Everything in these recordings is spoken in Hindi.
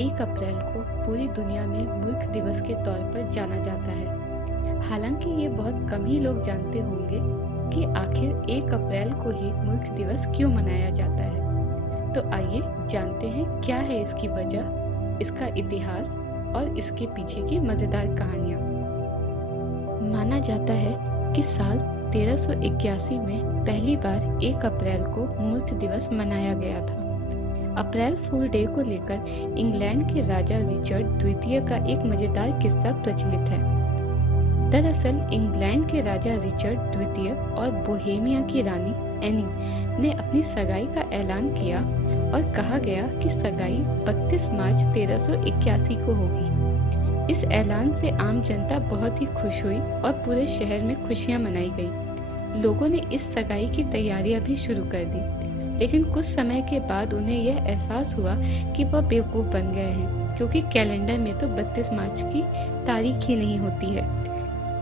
1 अप्रैल को पूरी दुनिया में मुल्क दिवस के तौर पर जाना जाता है। हालांकि ये बहुत कम ही लोग जानते होंगे कि आखिर 1 अप्रैल को ही मुल्क दिवस क्यों मनाया जाता है। तो आइए जानते हैं क्या है इसकी वजह, इसका इतिहास और इसके पीछे की मज़ेदार कहानियाँ। माना जाता है कि साल 1381 में पहली बार 1 अप्रैल को मुल्क दिवस मनाया गया था। अप्रैल फूल डे को लेकर इंग्लैंड के राजा रिचर्ड द्वितीय का एक मजेदार किस्सा प्रचलित है। दरअसल इंग्लैंड के राजा रिचर्ड द्वितीय और बोहेमिया की रानी एनी ने अपनी सगाई का ऐलान किया और कहा गया कि सगाई 32 मार्च 1381 को होगी। इस ऐलान से आम जनता बहुत ही खुश हुई और पूरे शहर में खुशियां मनाई गई। लोगों ने इस सगाई की तैयारियां भी शुरू कर दी, लेकिन कुछ समय के बाद उन्हें यह एहसास हुआ कि वह बेवकूफ़ बन गए हैं, क्योंकि कैलेंडर में तो 32 मार्च की तारीख ही नहीं होती है।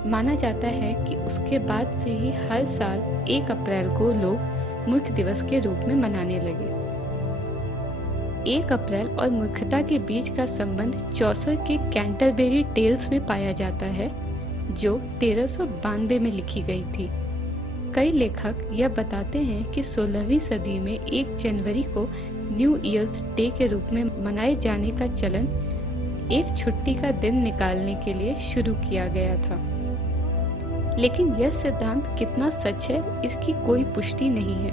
माना जाता है कि उसके बाद से ही हर साल 1 अप्रैल को लोग मुल्क दिवस के रूप में मनाने लगे। 1 अप्रैल और मूर्खता के बीच का संबंध चौसर के कैंटरबरी टेल्स में पाया जाता है, जो 1392 में लिखी गई थी। कई लेखक यह बताते हैं कि 16वीं सदी में 1 जनवरी को न्यू ईयर्स डे के रूप में मनाए जाने का चलन एक छुट्टी का दिन निकालने के लिए शुरू किया गया था। लेकिन यह सिद्धांत कितना सच है, इसकी कोई पुष्टि नहीं है।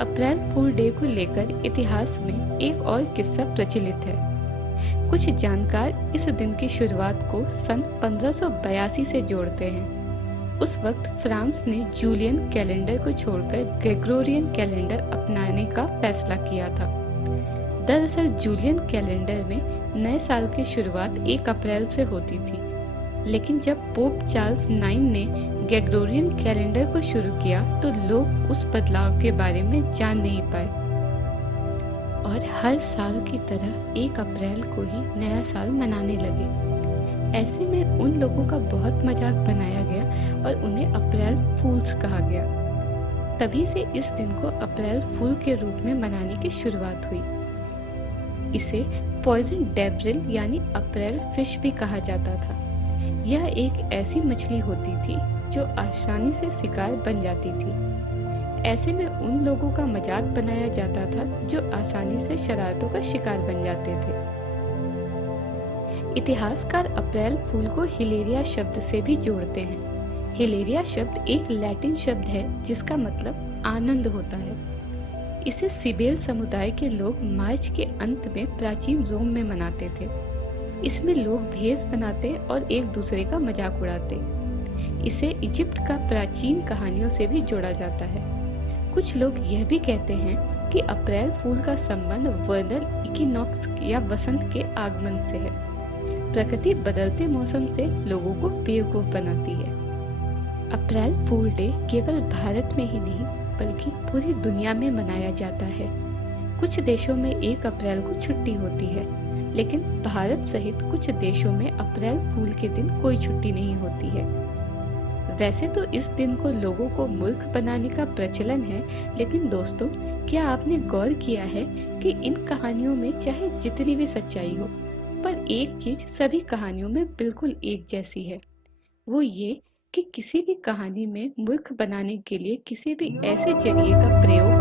अप्रैल फूल डे को लेकर इतिहास में एक और किस्सा प्रचलित है। कुछ जानकार इस दिन की शुरुआत को सन 1582 से जोड़ते हैं। उस वक्त फ्रांस ने जूलियन कैलेंडर को छोड़कर ग्रेगोरियन कैलेंडर अपनाने का फैसला किया था। दरअसल जूलियन कैलेंडर में नए साल की शुरुआत 1 अप्रैल से होती थी, लेकिन जब पोप चार्ल्स 9 ने ग्रेगोरियन कैलेंडर को शुरू किया तो लोग उस बदलाव के बारे में जान नहीं पाए और हर साल की तरह 1 अप्रैल को ही नया साल मनाने लगे। ऐसे में उन लोगों का बहुत मजाक बनाया गया और उन्हें अप्रैल फूल्स कहा गया। तभी से इस दिन को अप्रैल फूल के रूप में मनाने की शुरुआत हुई। इसे पॉइजन डेविल यानी अप्रैल फिश भी कहा जाता था। यह एक ऐसी मछली होती थी जो आसानी से शिकार बन जाती थी। ऐसे में उन लोगों का मजाक बनाया जाता था जो आसानी से शरारतों का शिकार बन जाते थे। इतिहासकार अप्रैल फूल को हिलेरिया शब्द से भी जोड़ते हैं। हिलेरिया शब्द एक लैटिन शब्द है जिसका मतलब आनंद होता है। इसे सिबेल समुदाय के लोग मार्च के अंत में प्राचीन रोम में मनाते थे। इसमें लोग भेष बनाते और एक दूसरे का मजाक उड़ाते। इसे इजिप्ट का प्राचीन कहानियों से भी जोड़ा जाता है। कुछ लोग यह भी कहते हैं कि अप्रैल फूल का संबंध वर्नल इक्विनॉक्स या वसंत के आगमन से है। प्रकृति बदलते मौसम से लोगों को बेवकूफ बनाती है। अप्रैल फूल डे केवल भारत में ही नहीं बल्कि पूरी दुनिया में मनाया जाता है। कुछ देशों में 1 अप्रैल को छुट्टी होती है, लेकिन भारत सहित कुछ देशों में अप्रैल फूल के दिन कोई छुट्टी नहीं होती है। वैसे तो इस दिन को लोगों को मूर्ख बनाने का प्रचलन है, लेकिन दोस्तों, क्या आपने गौर किया है कि इन कहानियों में चाहे जितनी भी सच्चाई हो, पर एक चीज सभी कहानियों में बिल्कुल एक जैसी है। वो ये कि किसी भी कहानी में मूर्ख बनाने के लिए किसी भी ऐसे जरिए का प्रयोग